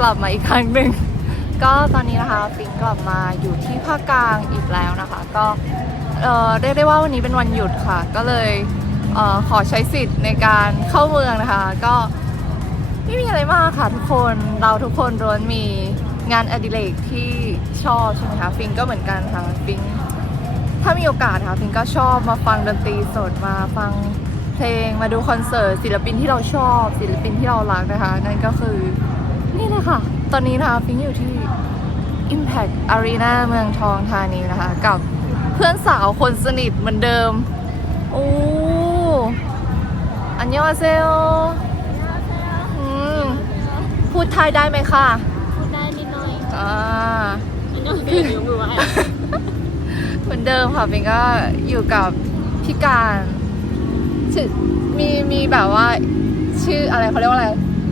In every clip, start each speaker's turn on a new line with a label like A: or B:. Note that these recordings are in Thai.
A: กลับมาอีกครั้งหนึ่ง ก็ตอนนี้นะคะฟิงกลับมาอยู่ที่ภาคกลางอีกแล้วนะคะ ก็เอ่อเรียกได้ว่าวันนี้เป็นวันหยุดค่ะ ก็เลยเอ่อขอใช้สิทธิ์ในการเข้าเมืองนะคะ ก็ไม่มีอะไรมากค่ะทุกคนเราทุกคนล้วนมีงานอดิเรกที่ชอบใช่ไหมคะฟิงก็เหมือนกันค่ะฟิงถ้ามีโอกาสค่ะฟิงก็ชอบมาฟังดนตรีสดมาฟังเพลงมาดูคอนเสิร์ตศิลปินที่เราชอบศิลปินที่เรารักนะคะ นั่นก็คือ นี่เลยค่ะ ตอนนี้นะคะฟิงอยู่ที่ Impact Arena เมืองทองธานีนะคะ กับเพื่อนสาวคนสนิทเหมือนเดิม โอ้อันยองอาเซโออืมพูดไทยได้ไหมคะ
B: พูดได้นิดหน่อย
A: อ่า
B: อันนี้คืออยู่มือไว้
A: เหมือนเดิมค่ะปิงก็อยู่กับพี่การชื่อมีมีแบบว่า ชื่ออะไรเขาเรียกว่าอะไร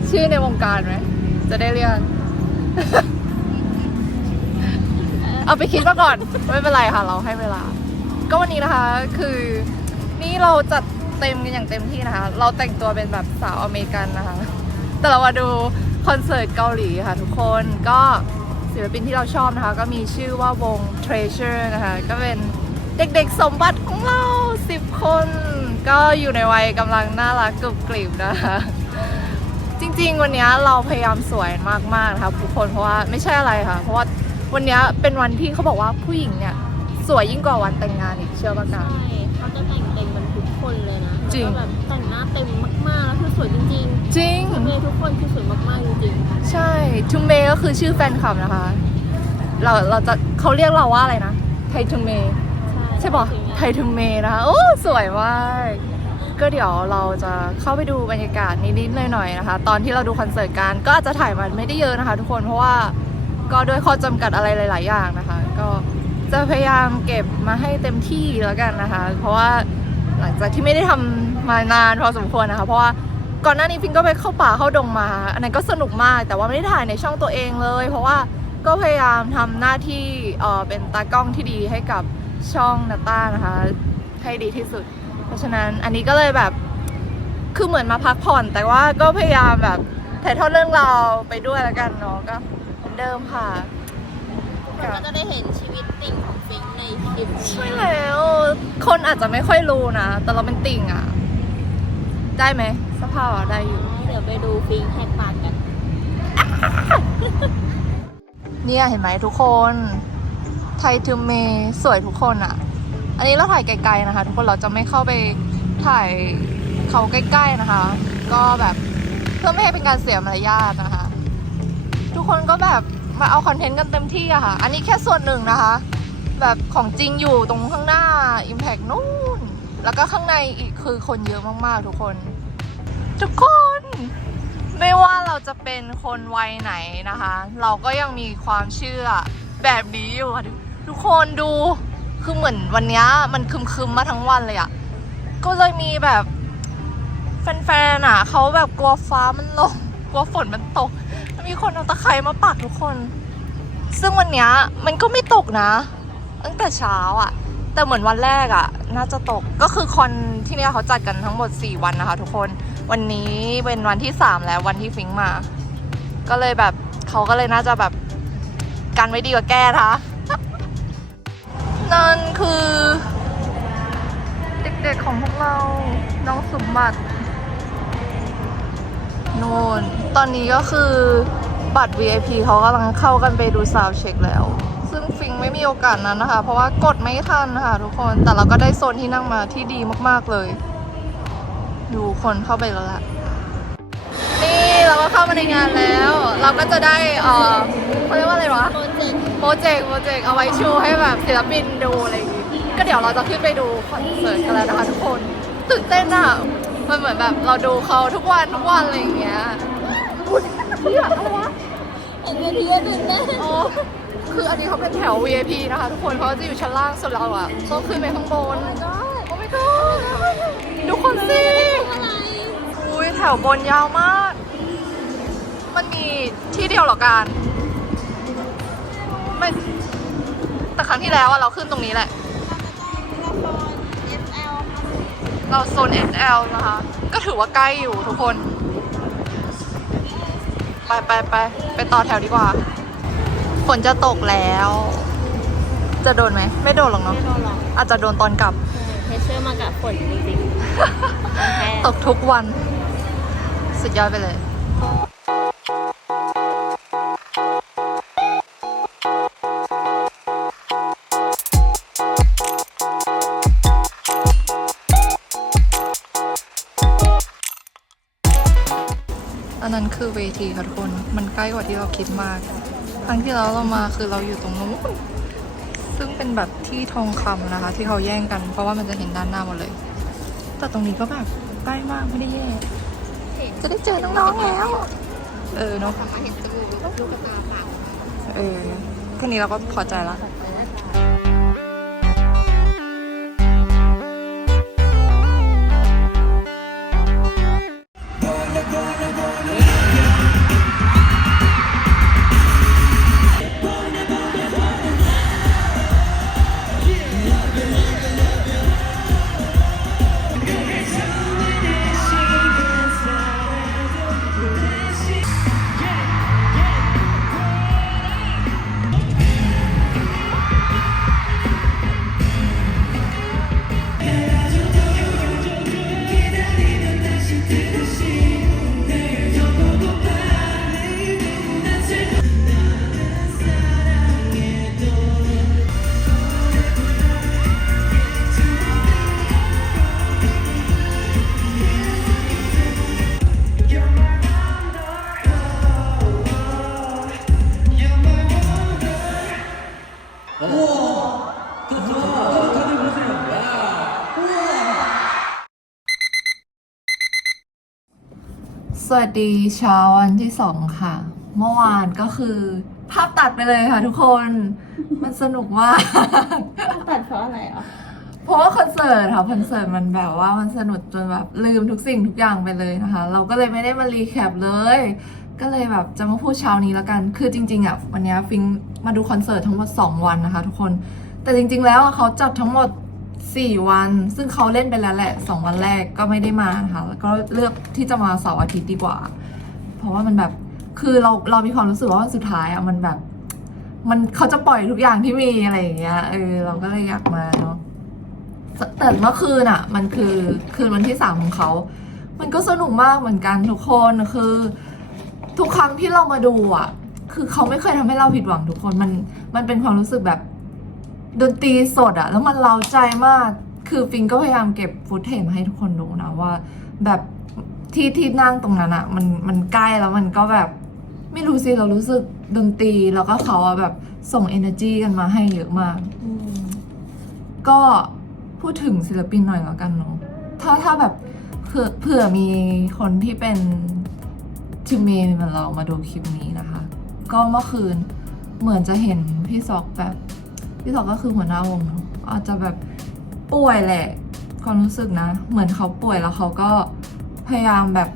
A: ชื่อในวงการไหม จะได้เรียกเอาไปคิดมาก่อน ไม่เป็นไรค่ะ เราให้เวลา ก็วันนี้นะคะคือนี่เราจัดเต็มกันอย่างเต็มที่นะคะ เราแต่งตัวเป็นแบบสาวอเมริกันนะคะ แต่เรามาดูคอนเสิร์ตเกาหลีค่ะทุกคนก็ศิลปินที่เราชอบนะคะ ก็มีชื่อว่าวง Treasure นะคะ ก็เป็นเด็กๆสมบัติของเรา 10 คน ก็อยู่ในวัยกำลังน่ารักกรุบกริบนะคะ จริง ๆ วันนี้เราพยายามสวยมากๆนะคะทุกคนเพราะว่าไม่ใช่อะไรค่ะ เพราะว่าวันนี้เป็นวันที่เขาบอกว่าผู้หญิงเนี่ยสวยยิ่งกว่าวันแต่งงานอีกเชื่อปะกัน
B: ใช่เขาจะแต่งเต็มกันทุกคนเลยนะ
A: จริง
B: แล้วก็แบบแต่งหน้าเต็มมากๆแล้วคือสวยจริง
A: จริง
B: ๆเมย์ทุกคนคือสวยมากๆจริง
A: ใช่ทุมเมก็คือชื่อแฟนคลับนะคะ เราเราจะเขาเรียกเราว่าอะไรนะไททุมเม
B: ๆ
A: ใช่ปะไททุมเมนะคะ โอ้ สวยมาก ก็เดี๋ยวเราจะเข้าไปดูบรรยากาศนิดๆหน่อยๆนะคะ ตอนที่เราดูคอนเสิร์ตกันก็อาจจะถ่ายมันไม่ได้เยอะนะคะ ทุกคนเพราะว่าก็ด้วยข้อจำกัดอะไรหลาย ๆ อย่างนะคะ ก็จะพยายามเก็บมาให้เต็มที่แล้วกันนะคะ เพราะว่าหลังจากที่ไม่ได้ทำมานานพอสมควรนะคะ เพราะว่าก่อนหน้านี้ฟิงก็ไปเข้าป่าเข้าดงมา อันนั้นก็สนุกมากแต่ว่าไม่ได้ถ่ายในช่องตัวเองเลย เพราะว่าก็พยายามทำหน้าที่เอ่อเป็นตากล้องที่ดีให้กับช่องนาต้านะคะ ให้ดีที่สุด เพราะฉะนั้นอันนี้ก็เลยแบบคือเหมือนมาพักผ่อน แต่ว่าก็พยายามแบบถ่ายทอดเรื่องราวไปด้วยแล้วกันเนาะก็เหมือนเดิมค่ะ
B: เราก็จะได้เห็นชีวิตติ่งของฟิงค์ในคลิปนี้
A: ใช่แล้ว คนอาจจะไม่ค่อยรู้นะ แต่เราเป็นติ่งอะได้ไหมสภาพอะได้อยู่
B: เดี๋ยวไปดูฟิงค์แหกปากกัน
A: เนี่ยเห็นไหมทุกคน ไทยทูเมสวยทุกคนอะ่ะ อันนี้เราถ่ายไกลๆนะคะ ทุกคนเราจะไม่เข้าไปถ่ายเขาใกล้ ๆนะคะ ก็แบบเพื่อไม่ให้เป็นการเสียมารยาทนะคะ ทุกคนก็แบบมาเอาคอนเทนต์กันเต็มที่อะค่ะ อันนี้แค่ส่วนหนึ่งนะคะ แบบของจริงอยู่ตรงข้างหน้า Impact นู่น แล้วก็ข้างในอีกคือคนเยอะมากๆ ทุกคน ทุกคน ไม่ว่าเราจะเป็นคนวัยไหนนะคะ เราก็ยังมีความเชื่อแบบนี้อยู่ค่ะทุกคนดู คือเหมือนวันนี้มันคึมๆมมาทั้งวันเลยอะ่ะก็เลยมีแบบแฟนๆอะเขาแบบกลัวฟ้ามันลงกลัวฝนมันตกมีคนเอาตะไคร้มาปักทุกคน ซึ่งวันนี้มันก็ไม่ตกนะ ตั้งแต่เช้าอะแต่เหมือนวันแรกอะน่าจะตกก็คือคอนที่นี่เขาจัดกันทั้งหมด 4 วันนะคะ ทุกคนวันนี้เป็นวันที่ 3 แล้ววันที่ฟิงมา ก็เลยแบบเขาก็เลยน่าจะแบบกันไว้ดีกว่าแก้นะคะ นั่นคือ เด็กๆของพวกเรา น้องสมบัติโนนตอนนี้ก็คือบัตร VIP เขากำลังเข้ากันไปดูซาวเช็คแล้ว ซึ่งฟิงไม่มีโอกาสนั้นนะคะ เพราะว่ากดไม่ทันนะคะทุกคน แต่เราก็ได้โซนที่นั่งมาที่ดีมากๆเลย ดูคนเข้าไปแล้วล่ะ เราก็เข้ามาในงานแล้ว เราก็จะได้เออเขาเรียกว่าอะไรวะ
B: โปรเจกต์
A: โปรเจกต์ โปรเจกต์ เอาไว้ชูให้แบบศิลปินดูอะไรอย่างงี้ ก็เดี๋ยวเราจะขึ้นไปดูคอนเสิร์ตกันแล้วนะคะทุกคน ตื่นเต้นอะ มันเหมือนแบบเราดูเขาทุกวันทุกวันอะไรอย่างเงี้ยอุ๊ยเหี้ยอะไรวะ
B: เห็นเวทีก็ตื่นเต้น
A: อ๋อ คืออันนี้เขาเป็นแถว VIP นะคะทุกคนเขาจะอยู่ชั้นล่างส่วนเราอะต้องขึ้นไปข้างบน โอ้ my god ดูคนสิ
B: อะไร
A: อุ้ยแถวบนยาวมาก มันมีที่เดียวเหรอการไม่แต่ครั้งที่แล้วอะเราขึ้นตรงนี้แหละ เราโซน SL นะคะ ก็ถือว่าใกล้อยู่ทุกคน ไปไปไปไปต่อแถวดีกว่า ฝนจะตกแล้ว จะโดนไหม ไม่โดนหรอกเนาะ
B: ไม่โดนหรอก
A: อาจจะโดนตอนกลับ
B: เทเชอร์มากับฝนจริงๆแพ้
A: ตกทุกวัน สุดยอดไปเลย เวทีค่ะทุกคน มันใกล้กว่าที่เราคิดมาก ครั้งที่แล้วเรามาคือเราอยู่ตรงนู้น ซึ่งเป็นแบบที่ทองคำนะคะ ที่เขาแย่งกัน เพราะว่ามันจะเห็นด้านหน้าหมดเลย แต่ตรงนี้ก็แบบใกล้มากไม่ได้แย่ จะได้เจอน้องๆแล้ว เออเนาะ
B: สามารถเห็นจมูกลูกตาปาก
A: เออแค่นี้เราก็พอใจแล้ว สวัสดีเช้าวันที่สองค่ะ เมื่อวานก็คือ ภาพตัดไปเลยค่ะทุกคน มันสนุกมาก
B: ตัดเพราะอะไรอะ
A: เพราะว่าคอนเสิร์ตค่ะคอนเสิร์ตมันแบบว่ามันสนุกจนแบบลืมทุกสิ่งทุกอย่างไปเลยนะคะ เราก็เลยไม่ได้มารีแคปเลย ก็เลยแบบจะมาพูดเช้านี้แล้วกัน คือจริงๆอะวันนี้ฟิงมาดูคอนเสิร์ตทั้งหมด 2 วันนะคะ ทุกคน แต่จริง ๆ แล้วอะเขาจัดทั้งหมด 4 วัน ซึ่งเขาเล่นไปแล้วแหละ2วันแรกก็ไม่ได้มานะคะแล้วก็เลือกที่จะมาเสาร์อาทิตย์ดีกว่า เพราะว่ามันแบบคือเราเรามีความรู้สึกว่าสุดท้ายอะมันแบบ มันเขาจะปล่อยทุกอย่างที่มีอะไรอย่างเงี้ยเออเราก็เลยอยากมาเนาะแต่เมื่อคืนอะ มันคือคืนวันที่สามของเขา มันก็สนุกมากเหมือนกันทุกคนคือ ทุกครั้งที่เรามาดูอะ คือเขาไม่เคยทำให้เราผิดหวังทุกคนมันมันเป็นความรู้สึกแบบ ดนตรีสดอะแล้วมันเร้าใจมาก คือฟิงก็พยายามเก็บฟุตเทจมาให้ทุกคนดูนะว่า แบบที่ที่นั่งตรงนั้นอะมันมันใกล้แล้วมันก็แบบ ไม่รู้สิเรารู้สึกดนตรีแล้วก็เขาอะแบบส่ง energy กันมาให้เยอะมาก ก็พูดถึงศิลปินหน่อยแล้วกันเนาะถ้าถ้าแบบเผื่อเผื่อมีคนที่เป็นทูเมนเหมือนเรามาดูคลิปนี้นะคะ ก็เมื่อคืนเหมือนจะเห็นพี่ซอกแบบ พี่ซอกก็คือหัวหน้าวงเนาะอาจจะแบบป่วยแหละความรู้สึกนะ เหมือนเขาป่วยแล้วเขาก็พยายามแบบ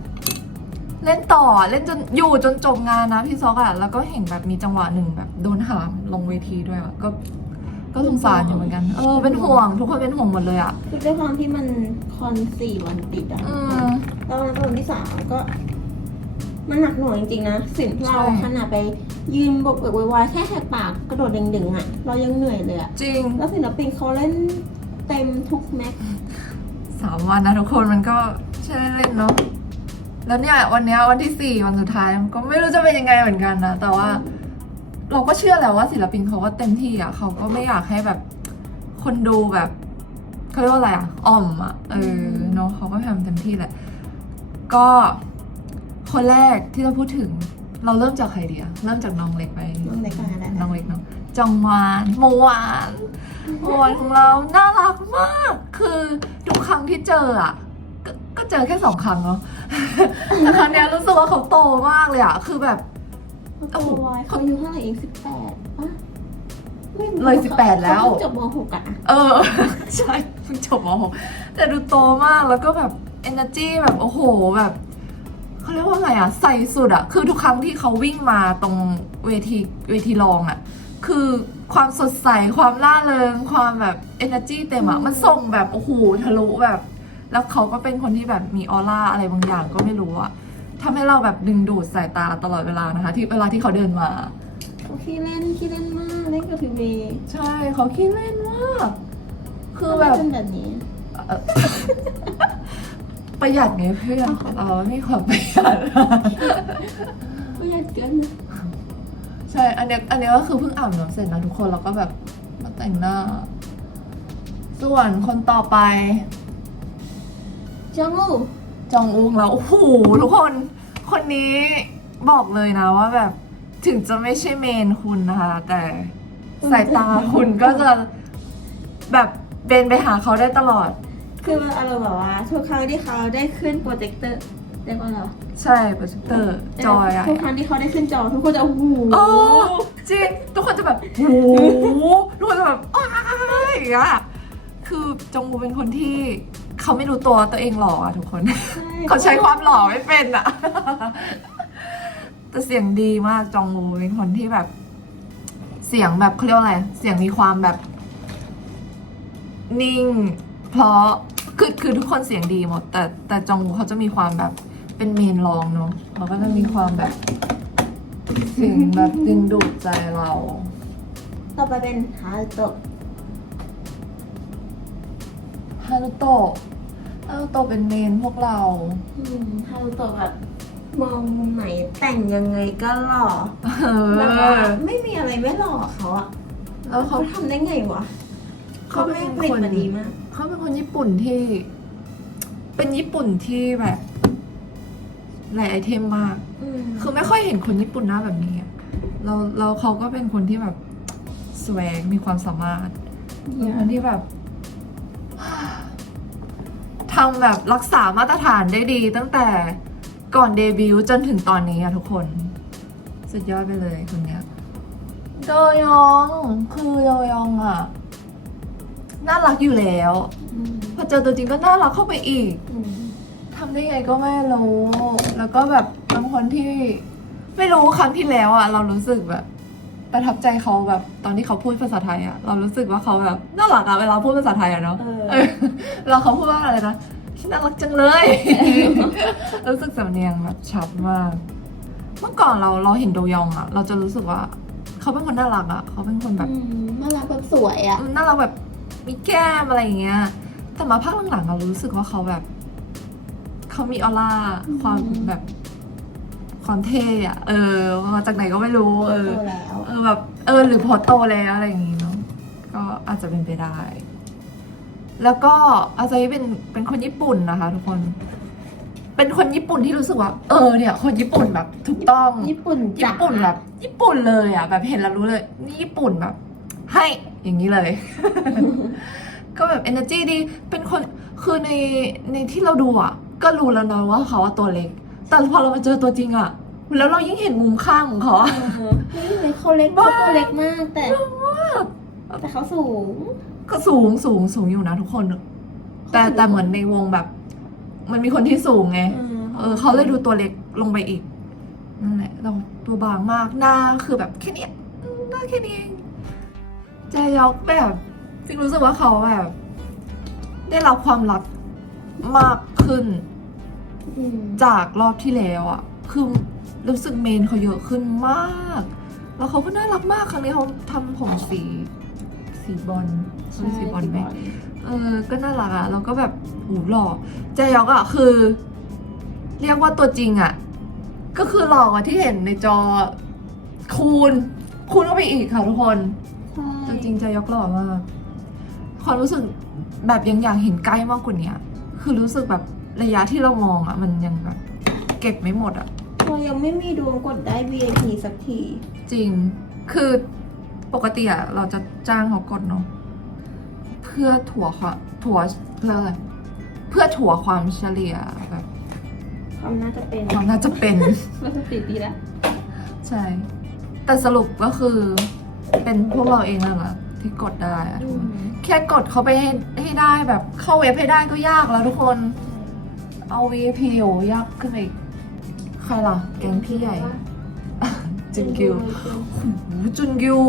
A: เล่นต่อเล่นจนอยู่จนจบงานนะพี่ซอกอะแล้วก็เห็นแบบมีจังหวะหนึ่งแบบโดนหามลงเวทีด้วยอะก็ ก็สงสารอยู่เหมือนกัน เออเป็นห่วง ทุกคนเป็นห่วงหมดเลยอะ
B: คือด้วยความที่มันคอนสี่วันติดอะ
A: อืม
B: แล้ววันวันที่สามก็ มันหนักหน่วงจริงๆนะสิ่งที่เรา
A: ใช่
B: ขนาดไปยืนบกเบิกวายๆแค่แหกปากกระโดดดึงๆอะเรายังเหนื่อยเลยอะ
A: จริง
B: แล้วศิลปินเขาเล่นเต็มทุกแม็กซ์
A: สามวันนะทุกคนมันก็ใช่เล่นๆเนาะแล้วเนี่ยวันเนี้ยวันที่สี่วันสุดท้ายมันก็ไม่รู้จะเป็นยังไงเหมือนกันนะแต่ว่า เราก็เชื่อแหละว่าศิลปินเขาก็เต็มที่อะเขาก็ไม่อยากให้แบบคนดูแบบเขาเรียกว่าอะไรอะอ่อมอะเออเนาะเขาก็ทำเต็มที่แหละ ก็ คนแรกที่จะพูดถึงเราเริ่มจากใครดีอะเริ่มจากน้องเล็กไป
B: น้องเล็กก่อนนะ
A: น้องเล็กเนาะจองวานโมวานโมวานของเราน่ารักมาก คือทุกครั้งที่เจออะก็ก็เจอแค่สองครั้งเนาะแต่ครั้งเนี้ยรู้สึกว่าเขาโตมากเลยอะคือแบบ
B: เขาโตวายเขาอายุเท่าไหร่เองสิบแปดปะไม่รู้
A: เลย18แล้ว
B: เขาเพิ่งจบมหกอะ
A: เออ ใช่เพิ่งจบมหกแต่ดูโตมากแล้วก็แบบ energy แบบโอ้โหแบบ เขาเรียกว่าอะไรอะใส่สุดอะคือทุกครั้งที่เขาวิ่งมาตรงเวทีเวทีรองอะ คือความสดใสความล่าเริงความแบบ energy เต็มอะมันส่งแบบโอ้โหทะลุแบบ แล้วเขาก็เป็นคนที่แบบมีออร่าอะไรบางอย่างก็ไม่รู้อะทำให้เราแบบดึงดูดสายตาตลอดเวลานะคะ ที่เวลาที่เขาเดินมา
B: เขาขี้เล่นขี้เล่นมากเล่นกับทีวี
A: ใช่เขาขี้เล่นมากคือแบบ
B: เป็นแบบนี้
A: เอ่อ ประหยัดไงเพื่อนเราไม่ความประหยัด
B: ไม่อยากเกิน
A: ใช่ อันเนี้ยอันเนี้ยก็คือเพิ่งอาบน้ำเสร็จนะทุกคนแล้วก็แบบมาแต่งหน้า ส่วนคนต่อไป
B: จังงู
A: จองอุงแล้วโอ้โหทุกคน คนนี้บอกเลยนะว่าแบบ ถึงจะไม่ใช่เมนคุณนะคะ แต่สายตาคุณก็จะแบบเบนไปหาเขาได้ตลอด
B: คือมันอารมณ์แบบว่าทุกครั้งที่เขาได้ขึ้นโปรเจคเตอร์เรียกว่าอะไรวะ
A: ใช่โปรเจคเตอร์จอยอะ
B: ทุกครั้งที่เขาได้ขึ้นจอทุกคนจะโอ้โห
A: โอ้จริงทุกคนจะแบบโอ้โหทุกคนจะแบบอ้ายอย่างเงี้ยคือจงอูเป็นคนที่เขาไม่รู้ตัวตัวเองหล่ออะทุกคนเขาใช้ความหล่อไม่เป็นอะแต่เสียงดีมากจองอูเป็นคนที่แบบ เสียงแบบเขาเรียกว่าอะไรเสียงมีความแบบ นิ่ง เพราะ คือคือทุกคนเสียงดีหมด แต่แต่จองอูเขาจะมีความแบบเป็นเมนรองเนาะเขาก็จะมีความแบบเสียงแบบดึงดูดใจเรา
B: ต่อไปเป็นฮารุโตะ
A: ฮารุโตะฮารุโตะเป็นเมนพวกเรา
B: อืมฮารุโตะแบบมองมุมไหนแต่งยังไงก็หล่อ
A: เอ
B: แบบว่า
A: อ
B: ไม่มีอะไรไม่หล่อเขาอะ
A: แล้วเขา
B: เขาทำได้ไงวะ
A: เขาเป็น
B: แม่ง
A: ค
B: ผลิต
A: น
B: มาดีมาก
A: เขาเป็นคนญี่ปุ่นที่ เป็นญี่ปุ่นที่แบบหลายไอเทมมาก
B: อืม
A: คือไม่ค่อยเห็นคนญี่ปุ่นหน้าแบบนี้อะเราเราเขาก็เป็นคนที่แบบสวงมีความสามารถเป็นคนที่แบบทำแบบรักษามาตรฐานได้ดี ตั้งแต่ก่อนเดบิวต์จนถึงตอนนี้อะทุกคน สุดยอดไปเลยคนเนี้ยโดยองคือโดยองอะ น่ารักอยู่แล้ว
B: อืม
A: พอเจอตัวจริงก็น่ารักเข้าไปอีก
B: อืม
A: ทำได้ไงก็ไม่รู้ แล้วก็แบบเป็นคนที่ ไม่รู้ครั้งที่แล้วอะเรารู้สึกแบบประทับใจเขาแบบตอนที่เขาพูดภาษาไทยอะเรารู้สึกว่าเขาแบบน่ารักอะเวลาพูดภาษาไทยอะเนาะ
B: เออ
A: เออเราเขาพูดว่าอะไรนะที่น่ารักจังเลย รู้สึกสำเนียงแบบชัดมาก เมื่อก่อนเราเราเห็นโดยองอะเราจะรู้สึกว่า เขาเป็นคนน่ารักอะเขาเป็นคนแบบ
B: อืมน่ารักแบบสวยอะ
A: น่ารักแบบ มีแก้มอะไรอย่างเงี้ย แต่มาภาคหลังๆเรารู้สึกว่าเขาแบบ เขามีออร่าความแบบ ความเท่อะเออมาจากไหนก็ไม่รู้ เออ
B: โตแล้ว
A: เออแบบ เออ หรือพอโตแล้วอะไรอย่างงี้เนาะก็อาจจะเป็นไปได้ แล้วก็อาซาฮิเป็นเป็นคนญี่ปุ่นนะคะ ทุกคน เป็นคนญี่ปุ่นที่รู้สึกว่า เออเนี่ย คนญี่ปุ่นแบบ ถูกต้อง
B: ญี่ปุ่น
A: ญี่ปุ่นแบบ ญี่ปุ่นเลยอะ แบบเห็นแล้วรู้เลยนี่ญี่ปุ่นแบบ ให้อย่างนี้เลย ก็แบบ energy ดีเป็นคนคือในในที่เราดูอะ ก็รู้แล้วนะว่าเขาว่าตัวเล็ก แต่พอเรามาเจอตัวจริงอะ แล้วเรายิ่งเห็นมุมข้างของเขาอะ
B: เฮ้ยเล็กเขาเล็กเขาตัวเล็กมากแต่แต่เขาสูง
A: ก็สูงสูงสูงอยู่นะทุกคน แต่แต่เหมือนในวงแบบ มันมีคนที่สูงไงเออเขาเลยดูตัวเล็กลงไปอีกนั่นแหละเราตัวบางมากหน้าคือแบบแค่เนี้ยอืมหน้าแค่นี้เองใจยอกแบบจริงรู้สึกว่าเขาแบบ ได้รับความรักมากขึ้น
B: อืม
A: จากรอบที่แล้วอะคือรู้สึกเมนเขาเยอะขึ้นมาก แล้วเขาก็น่ารักมากครั้งนี้เขาทำผมสี สีบอลสีสีบอลไหมเออ ก็น่ารักอะแล้วก็แบบหูหล่อเจยอกอะคือ เรียกว่าตัวจริงอะก็คือหล่อกว่าที่เห็นในจอคูณคูณเข้าไปอีกค่ะทุกคน
B: ใช่
A: ตัว จริงเจยอกหล่อมากความรู้สึกแบบยังอยากเห็นใกล้มากกว่านี้คือรู้สึกแบบระยะที่เรามองอะมันยังแบบเก็บไม่หมดอะ
B: เรายังไม่มีดวงกดได้ VIP สักที
A: จริง คือปกติอะเราจะจ้างเขากดเนาะเพื่อถั่วความถั่วเพื่ออะไรเพื่อถั่วความเฉลี่ยแบบ
B: ความน่าจะเป็น
A: ความน่าจะเป็น
B: น่าจะติดดีแล้ว
A: ใช่ แต่สรุปก็คือ เป็นพวกเราเองนั่นแหละที่กดได้อะทุกคนแค่กดเขาไปให้ให้ได้แบบเข้าเว็บให้ได้ก็ยากแล้วทุกคน เอา VIP โอยากขึ้นไปอีกใครล่ะ แกงพี่ใหญ่จินกิวโอ้โหจุนกิว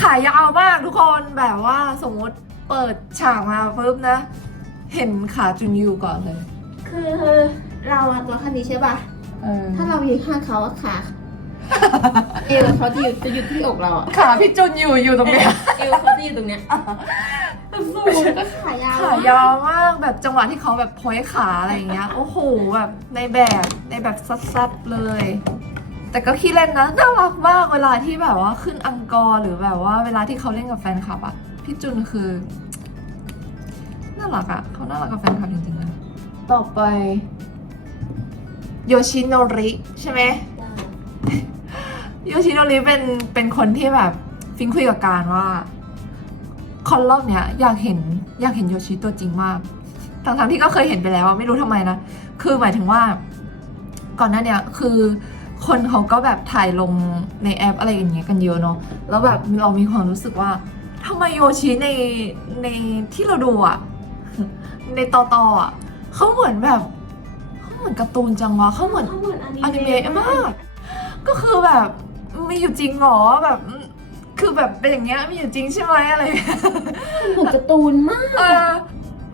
A: ขายยาวมากทุกคนแบบว่าสมมติเปิดฉากมาปุ๊บนะ เห็นขาจุนยูก่อนเลย
B: คือเราอะตัวแค่นี้ใช่ป่ะ
A: เออ
B: ถ้าเรายืนข้างเขาอะขา เอวเขาจะอยู่จะอยู่ที่อกเราอะ
A: ขาพี่จุนยูอยู่ตรงเนี้ย
B: เอวเขาจะอยู่ตรงเนี้ยสูงก็ขายาว
A: ขายาวมากแบบจังหวะที่เขาแบบโพยขาอะไรอย่างเงี้ยโอ้โหแบบในแบบในแบบซัดๆเลย แต่ก็ขี้เล่นนะน่ารักมากเวลาที่แบบว่าขึ้นอังกอร์หรือแบบว่าเวลาที่เขาเล่นกับแฟนคลับอะพี่จุนคือน่ารักอะเขาน่ารักกับแฟนคลับจริงๆนะต่อไปโยชิโนริใช่ไหม โยชิโนริเป็นเป็นคนที่แบบฟิงคุยกับการว่าคอนรอบเนี้ยอยากเห็นอยากเห็นโยชิตัวจริงมากทั้งๆที่ก็เคยเห็นไปแล้วอะไม่รู้ทำไมนะ คือหมายถึงว่า ก่อนหน้าเนี้ยคือคนเขาก็แบบถ่ายลงในแอปอะไรอย่างเงี้ยกันเยอะเนาะแล้วแบบเรามีความรู้สึกว่าทำไมโยชิในในที่เราดูอะในต่อต่ออะเขาเหมือนแบบเขาเหมือนการ์ตูนจังวะเขาเหมือน
B: เขาเหมือนอ
A: อนิเมะมาก ก็คือแบบ มีอยู่จริงเหรอแบบคือแบบเป็นอย่างเงี้ยมีอยู่จริงใช่ไหมอะไรอย่างเงี้ย
B: เหมือนการ์ตูนมาก
A: เออ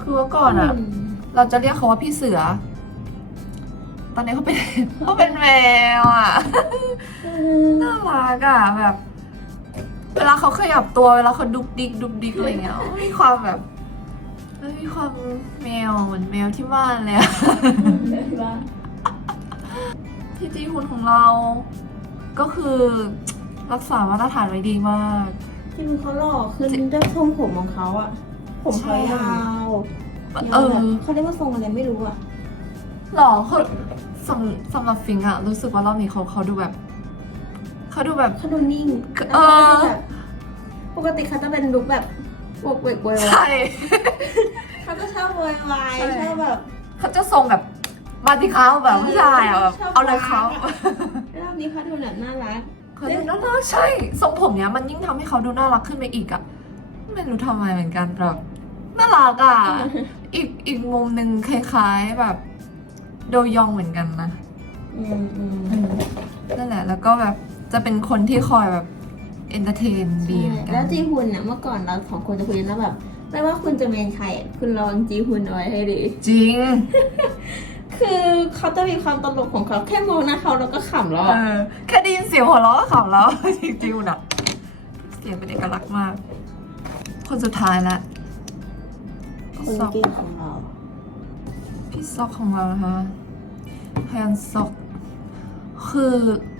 A: คือว่าก่อนอะเราจะเรียกเขาว่าพี่เสือ ตอนนี้เขาเป็นเขาเป็นแมวอะน่ารักอะแบบ เวลาเขาขยับตัวเวลาเขาดุกดิกดุกดิกอะไรเงี้ยมีความแบบมันมีความแมวเหมือนแมวที่บ้านเลยอะที่จีหุ่นของเรา ก็คือรักษามาตรฐานไว้ดีมาก
B: จริงเขาหล่อขึ้นด้วยทรงผมของเขาอะผมเขายาว
A: เออ
B: เขาเรียกว่าทรงอะไรไม่รู้อะ
A: หรอคือสำสำหรับฟิงอะรู้สึกว่ารอบนี้เขาเขาดูแบบเขาดูแบบ
B: เขาดูนิ่ง
A: เออ
B: แล้วก็แบบปกติเขาจะเป็นลุคแบบบวกเวกโวยวา
A: ใช่
B: ยเขาจะชอบโวยวาย
A: ใช่
B: ชอบแบบ
A: เขาจะทรงแบบมาที่เขาแบบผู้ชายอะแบบ
B: ชอบ
A: เอาเลยเขา
B: รักอะรอบ นี้เขาดูแบบน่ารัก
A: เขาดูน่ารักใช่ทรงผมเนี้ยมันยิ่งทำให้เขาดูน่ารักขึ้นไปอีกอะไม่รู้ทำไมเหมือนกันแบบน่ารักอะอีกอีกมุมหนึ่งคล้ายๆแบบโดยองเหมือนกันนะ
B: อืมอืม
A: อืมนั่นแหละ แล้วก็แบบจะเป็นคนที่คอยแบบเอนเตอร์เทนดีเหมือนกั
B: แล้ว
A: น
B: จีฮุนเนี่ยเมื่อก่อนเราสองคนจะคุยกันว่าแบบ ไม่ว่าคุณจะเมนใครอะคุณลองจีฮุนเอาไว้ให้ดี
A: จริง
B: คือเขาจะมีความตลกของเขาแค่มองหน้าเขาเราก็ขำแล้ว
A: เอ
B: อะ
A: อแค่ได้ยินเสียงหัวเราะก็ขำแล้ว จริงๆนะเสียงเป็นเอกลักษณ์มาก คนสุดท้ายละ
B: คน
A: ซอก
B: เก่งของเรา
A: พี่ซอกของเรานะคะแฮนซอก คือ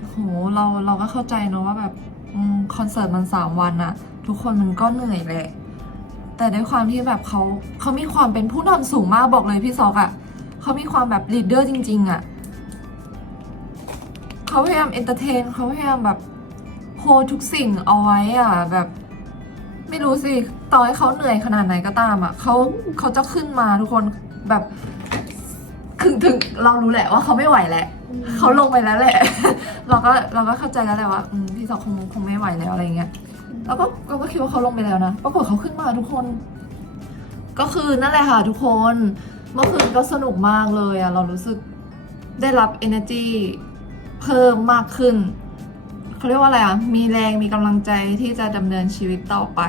A: โหเราเราก็เข้าใจเนอะว่าแบบอืมคอนเสิร์ตมันสามวันอะทุกคนมันก็เหนื่อยแหละแต่ด้วยความที่แบบเขาเขามีความเป็นผู้นำสูงมากบอกเลยพี่ซอกอะ เขามีความแบบลีดเดอร์จริง ๆอะเขาพยายามเอนเตอร์เทนเขาพยายามแบบโฮทุกสิ่งเอาไว้อะแบบ ไม่รู้สิต่อให้เขาเหนื่อยขนาดไหนก็ตามอะเขาเขาจะขึ้นมาทุกคนแบบถึงถึงเรารู้แหละว่าเขาไม่ไหวแหละเขาลงไปแล้วแหละ เราก็เราก็เข้าใจแล้วแหละว่าพี่สาวคงคงไม่ไหวแล้วอะไรเงี้ยแล้วก็เราก็คิดว่าเขาลงไปแล้วนะปรากฏเขาขึ้นมาทุกคน ก็คือนั่นแหละค่ะทุกคน เมื่อคืนก็สนุกมากเลยอะเรารู้สึกได้รับ energy เพิ่มมากขึ้นเขาเรียกว่าอะไรอะมีแรงมีกำลังใจที่จะดำเนินชีวิตต่อไป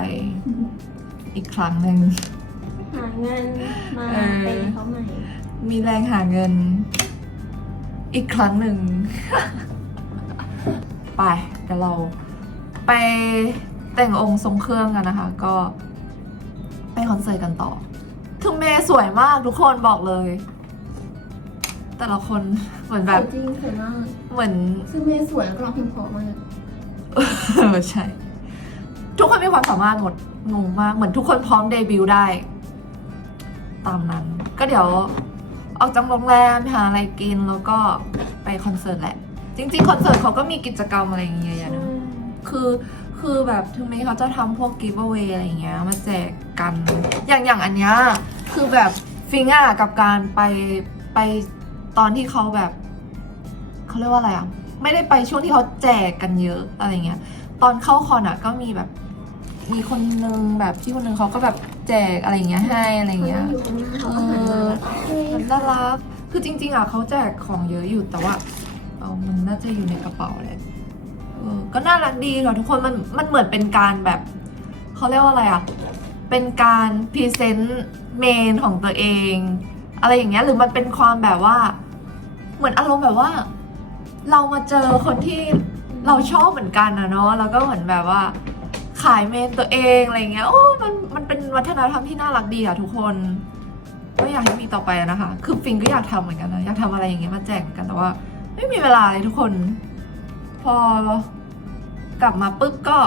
A: อีกครั้งหนึ่ง
B: หาเงินมา
A: เออ
B: เป็นเขาใหม่
A: มีแรงหาเงิน อีกครั้งหนึ่ง ไปเดี๋ยวเราไปแต่งองค์ทรงเครื่องกันนะคะ ก็ไปคอนเสิร์ตกันต่อ ทุกเมย์สวยมากทุกคนบอกเลย แต่ละคนเหมือนแบบ
B: จริงสวยมาก
A: เหมือน
B: ซึ่งเมย์สวยแล้วก็ร้องเพลงเพราะมาก
A: เออใช่ ทุกคนมีความสามารถหมดงงมาก เหมือนทุกคนพร้อมเดบิวต์ได้ ตามนั้น ก็เดี๋ยว ออกจากโรงแรมหาอะไรกินแล้วก็ไปคอนเสิร์ตแหละ จริง ๆ คอนเสิร์ตเขาก็มีกิจกรรมอะไรอย่างเงี้ยเยอะๆนะคือ คือแบบถึงแม้เขาจะทำพวกกิฟต์เวอะไรอย่างเงี้ยมาแจกกัน อย่างอย่างอันเนี้ยคือแบบฟิงอะกับการไปไปตอนที่เขาแบบเขาเรียกว่าอะไรอะไม่ได้ไปช่วงที่เขาแจกกันเยอะอะไรเงี้ย ตอนเข้าคอนอะก็มีแบบ มีคนนึงแบบที่คนนึงเขาก็แบบแจกอะไรอย่างเงี้ยให้อะไรเงี้ย
B: อยู่ข้างหน้าเขาก็หันมาแบบเฮ้ย
A: มันน่ารักคือจริง ๆอะเขาแจกของเยอะอยู่แต่ว่าเออมันน่าจะอยู่ในกระเป๋าแหละเออ ก็น่ารักดีค่ะทุกคนมันมันเหมือนเป็นการแบบเขาเรียกว่าอะไรอะเป็นการพรีเซนต์เมนของตัวเอง อะไรอย่างเงี้ยหรือมันเป็นความแบบว่า เหมือนอารมณ์แบบว่า เรามาเจอคนที่เราชอบเหมือนกันนะเนาะแล้วก็เหมือนแบบว่าขายเมนตัวเองอะไรเงี้ยโอ้มันมันเป็นวัฒนธรรมที่น่ารักดีอะทุกคนก็อยากให้มีต่อไปนะคะ คือฟินก็อยากทำเหมือนกันนะอยากทำอะไรอย่างเงี้ยมาแจกกันแต่ว่า ไม่มีเวลาเลยทุกคน พอ กลับมาปุ๊บก็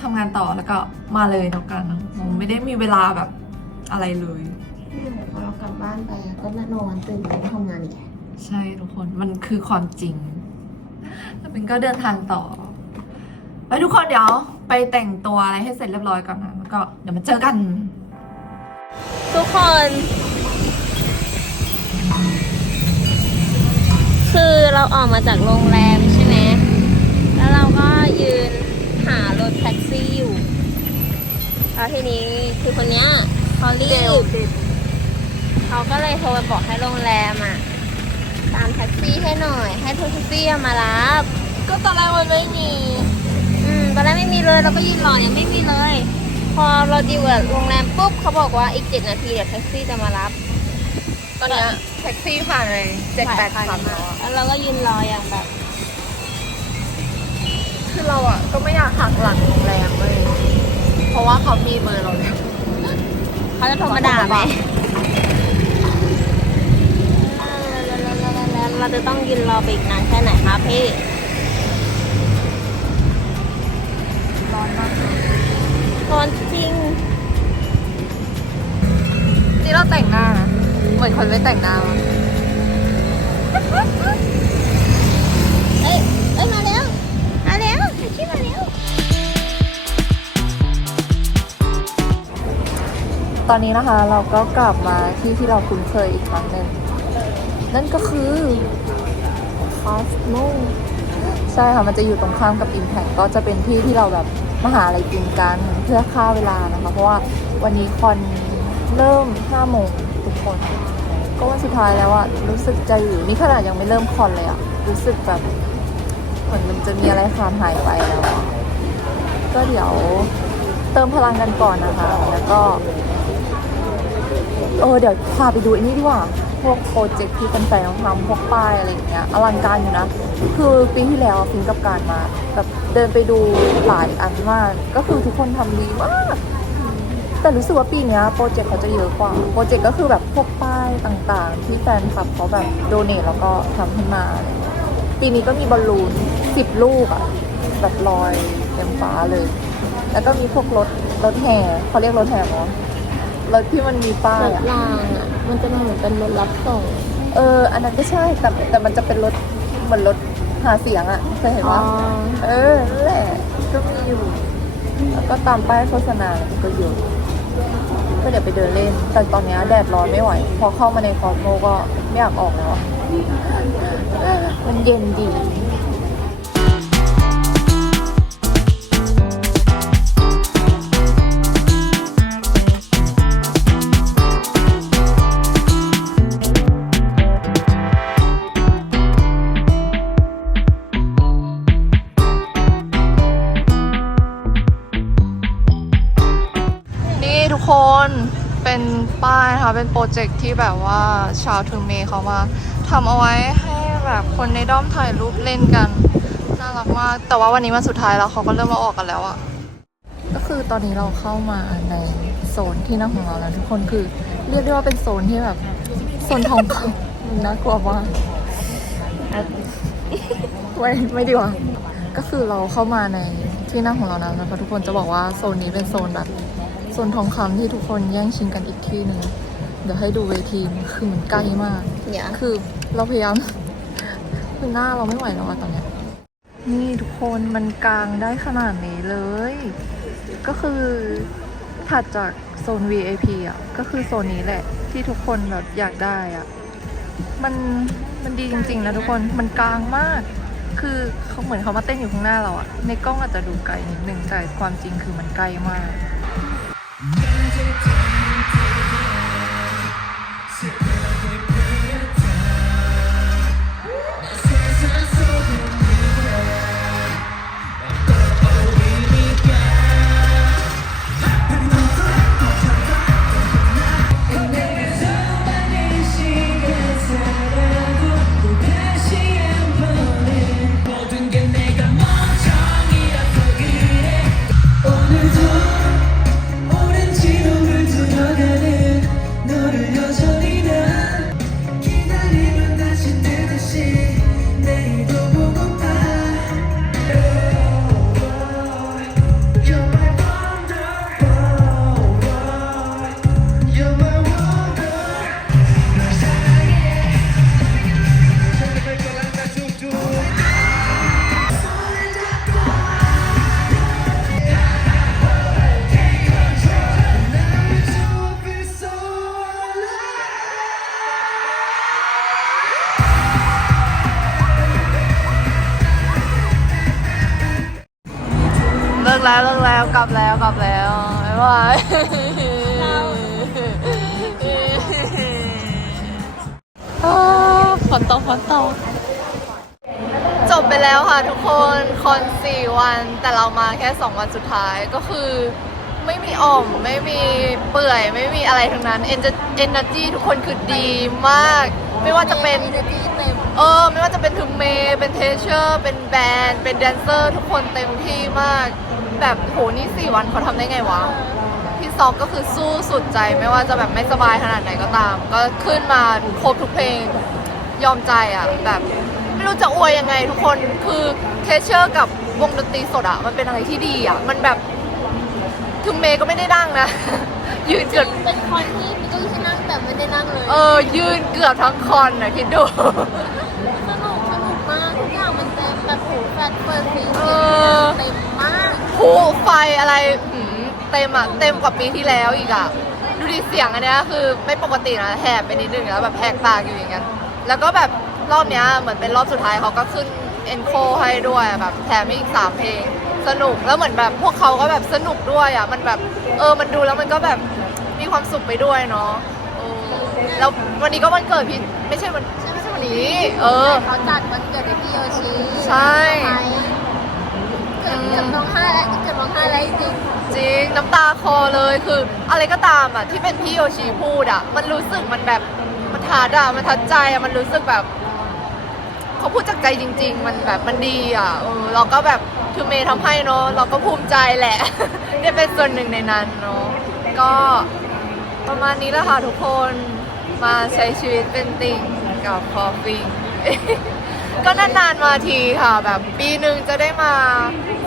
A: ทำงานต่อแล้วก็มาเลยแล้วกันเนอะไม่ได้มีเวลาแบบอะไรเลย
B: พอเรากลับบ้านไปก็นอนตื่นมาทำงานอีก
A: ใช่ทุกคนมันคือความจริงแล้วเป็นก็เดินทางต่อไปทุกคนเดี๋ยวไปแต่งตัวอะไรให้เสร็จเรียบร้อยก่อนนะแล้วก็เดี๋ยวมาเจอกัน
B: ทุกคน คือเราออกมาจากโรงแรมใช่ไหม แล้วเราก็ยืนหารถ แท็กซี่อยู่แล้วทีนี้คือคนเนี้ยเขารีบเขาก็เลยโทรไปบอกให้โรงแรมอะ ตามแท็กซี่ให้หน่อย ให้แท็กซี่มารับ
A: ก็ตอนแรกมันไม่มี
B: อืมตอนแรกไม่มีเลยเราก็ยืนรอเนี่ยไม่มีเลย พอเราดีลกับโรงแรมปุ๊บเขาบอกว่าอีกเจ็ดนาทีเดี๋ยวแท็กซี่จะมารับ
A: ตอนเนี้ยแท็กซี่ผ่านเลยเจ็ดแปดคัน
B: มา
A: แล้วอะ
B: แล้วเราก็ยืนรออย่างแบบ
A: คือเราอะ ก็ไม่อยากหักหลังโรงแรมเลยเพราะว่าเขามีเบอร์เราแล้ว
B: เขาจะโทรมาด่าไหมเราจะต้องยืนรอไปอีกนานแค่ไหนคะพี่
A: ร้อนมากเลย
B: ร้อนจริง
A: นี่เราแต่งหน้านะเหมือนคนไม่แต่งหน้า
B: เอ้ย เอ้ย มาแล้ว มาแล้วแท็กซี่มาแล้ว
A: ตอนนี้นะคะเราก็กลับมาที่ที่เราคุ้นเคยอีกครั้งหนึ่งนั่นก็คือคอสโมใช่ค่ะ มันจะอยู่ตรงข้ามกับ Impact ก็จะเป็นที่ที่เราแบบมาหาอะไรกินกันเพื่อฆ่าเวลานะคะ เพราะว่าวันนี้คอนเริ่ม5โมงทุกคน ก็วันสุดท้ายแล้วอะรู้สึกใจอยู่นี่ขนาดยังไม่เริ่มคอนเลยอะรู้สึกแบบ เหมือนมันจะมีอะไรขาดหายไปแล้วก็เดี๋ยวเติมพลังกันก่อนนะคะ แล้วก็ เออเดี๋ยวพาไปดูอันนี้ดีกว่า พวกโปรเจกต์ที่แฟนทำพวกป้ายอะไรอย่างเงี้ยอลังการอยู่นะ คือปีที่แล้วฟินกับการมาแบบเดินไปดูหลายอันมาก ก็คือทุกคนทำดีมากแต่รู้สึกว่าปีนี้โปรเจกต์เขาจะเยอะกว่า โปรเจกต์ก็คือแบบพวกป้ายต่างๆ ที่แฟนคลับเขาแบบโดเนทแล้วก็ทำขึ้นมาอะไรเงี้ย ปีนี้ก็มีบอลลูนสิบลูกอะแบบลอยเต็มฟ้าเลย แล้วก็มีพวกรถรถแห่เขาเรียกรถแห่มั้งรถที่มันมีป้ารย
B: ถ
A: อะ
B: รางอะ มันจะมาเหมือนเป็นรถรับส่ง
A: เออ อันนั้นก็ใช่แต่แต่มันจะเป็นรถเหมือนรถหาเสียงอะเคยเห็น
B: อ๋อ
A: ว่าเออนั่นแหละก็มีอยู่ แล้วก็ตามป้ายโฆษณามันก็เยอะก็เดี๋ยวไปเดินเล่น แต่ตอนเนี้ยแดดร้อนไม่ไหว พอเข้ามาในคอสโมก็ไม่อยากออกแล้วอะ มันเย็นดีนี่ทุกคนเป็นป้ายนะคะเป็นโปรเจกต์ที่แบบว่าชาวทูเมเขามา ทำเอาไว้ให้แบบคนในด้อมถ่ายรูปเล่นกัน น่ารักมาก แต่ว่าวันนี้มาสุดท้ายแล้วเขาก็เริ่มมาออกกันแล้วอะก็คือตอนนี้เราเข้ามาในโซนที่นั่งของเราแล้วทุกคนคือเรียกได้ว่าเป็นโซนที่แบบโซนทองคำน่ากลัวมากไม่ไม่ดีกว่าก็คือเราเข้ามาในที่นั่งของเรานะแล้วก็ทุกคนจะบอกว่าโซนนี้เป็นโซนแบบโซนทองคำที่ทุกคนแย่งชิงกันอีกที่หนึ่งเดี๋ยวให้ดูเวทีคือมันใกล้มาก
B: เดี๋ยว
A: คือ เราพยายามคือหน้าเราไม่ไหวแล้วอะตอนเนี้ยนี่ทุกคนมันกลางได้ขนาดนี้เลย ก็คือถัดจากโซน VIP อะ ก็คือโซนนี้แหละที่ทุกคนแบบอยากได้อะ มันมันดีจริงๆนะทุกคนมันกลางมาก คือเขาเหมือนเขามาเต้นอยู่ข้างหน้าเราอะในกล้องอาจจะดูไกลนิดนึงแต่ความจริงคือมันใกล้มาก กแล้วกลับแล้วกลับแล้วบ๊ายบายอ้าวฝนตกฝนตกจบไปแล้วค่ะทุกคนคอนสี่วันแต่เรามาแค่2วันสุดท้ายก็คือไม่มีอ่อมไม่มีเปื่อยไม่มีอะไรทั้งนั้นเอนเอเนอร์จีทุกคนคือดีมาก ไม่ว่าจะเป็น
B: energy เต็ม
A: เออไม่ว่าจะเป็นทูเมย์เป็นเทเชอร์ เป็นแบนด์เป็นแดนเซอร์ ทุกคนเต็มที่มาก แบบโหนี่สี่วันเขาทำได้ไงวะ พี่ซอกก็คือสู้สุดใจไม่ว่าจะแบบไม่สบายขนาดไหนก็ตาม ก็ขึ้นมาครบทุกเพลงยอมใจอะ แบบไม่รู้จะอวยยังไงทุกคนคือเทเชอร์กับวงดนตรีสดอะ มันเป็นอะไรที่ดีอะ มันแบบทูเมย์ก็ไม่ได้นั่งนะ ยืนเกือบ
B: เป็นคนที่มีเก้าอี้ที่นั่งแต่ไม่ได้นั่งเลย
A: เออ ยืนเกือบทั้งคอนอะคิดดู
B: สนุกสนุกมากทุกอย่างมันเต็มแบบโหแฟดเปิดสี
A: เอ
B: เสียง
A: อ
B: เต็มมาก
A: ผูไฟอะไรหืมเต็มอะเต็มกว่าปีที่แล้วอีกอะดูดิเสียงอันเนี้ยคือไม่ปกตินะแหบไปนิดนึงแล้วแบบแหกปากอยู่อย่างนั้นแล้วก็แบบรอบเนี้ยเหมือนเป็นรอบสุดท้ายเขาก็ขึ้นเอ็นโคให้ด้วยแบบแถมอีกสามเพลงสนุกแล้วเหมือนแบบพวกเขาก็แบบสนุกด้วยอะมันแบบเออมันดูแล้วมันก็แบบมีความสุขไปด้วยเนาะเออแล้ววันนี้ก็วันเกิดพี่ไม่ใช่วันไม่ใช่วันนี้ เออ
B: เขาจัดวันเกิดให้พี่โยชิ
A: ใช่
B: เกือบเกือบร้องไห้แล้วเกือบร้องไห้แล้วจริง
A: จริงน้ำตาคลอเลยคือ อะไรก็ตามอะที่เป็นพี่โยชิพูดอะ มันรู้สึกมันแบบมันทัดอะมันทัดใจอะมันรู้สึกแบบเขาพูดจากใจจริง ๆ มันแบบมันดีอะเออเราก็แบบทูเมย์ทำให้เนาะเราก็ภูมิใจแหละ ได้เป็นส่วนหนึ่งในนั้นเนาะก็ประมาณนี้แหละค่ะทุกคนมาใช้ชีวิตเป็นติ่งกับคอฟฟิงก็นานๆมาทีค่ะ แบบปีหนึ่งจะได้มา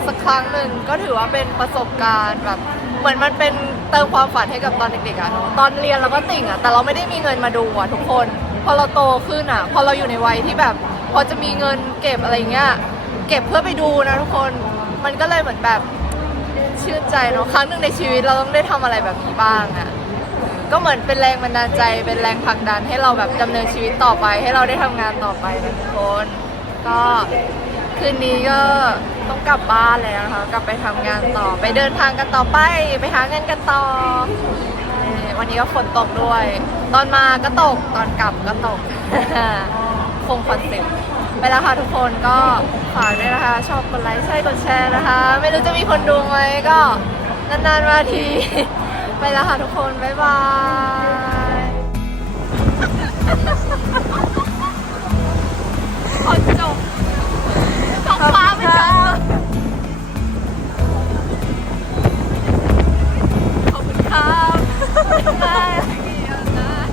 A: สักครั้งหนึ่งก็ถือว่าเป็นประสบการณ์แบบเหมือนมันเป็นเติมความฝันให้กับตอนเด็กๆอะเนาะตอนเรียนเราก็ติ่งอะแต่เราไม่ได้มีเงินมาดูอะทุกคน พอเราโตขึ้นอะพอเราอยู่ในวัยที่แบบ พอจะมีเงินเก็บอะไรเงี้ยเก็บเพื่อไปดูนะทุกคนมันก็เลยเหมือนแบบชื่นใจเนาะครั้งหนึ่งในชีวิตเราต้องได้ทำอะไรแบบนี้บ้างอะก็เหมือนเป็นแรงบันดาลใจเป็นแรงผลักดันให้เราแบบดำเนินชีวิตต่อไป ให้เราได้ทำงานต่อไปนะทุกคน ก็คืนนี้ก็ ต้องกลับบ้านแล้วนะคะ กลับไปทำงานต่อ ไปเดินทางกันต่อไป ไปหาเงินกันต่อวันนี้ก็ฝนตกด้วย ตอนมาก็ตก ตอนกลับก็ตก คงคอนเซ็ปต์ไปแล้วค่ะทุกคนก็ฝากด้วยนะคะ ชอบกดไลค์ใช่กดแชร์นะคะ ไม่รู้จะมีคนดูไหมก็นานๆมาที ไปแล้วค่ะทุกคน บ๊ายบายคนจบท้องฟ้าไม่จบ 감. 아, 여기였나.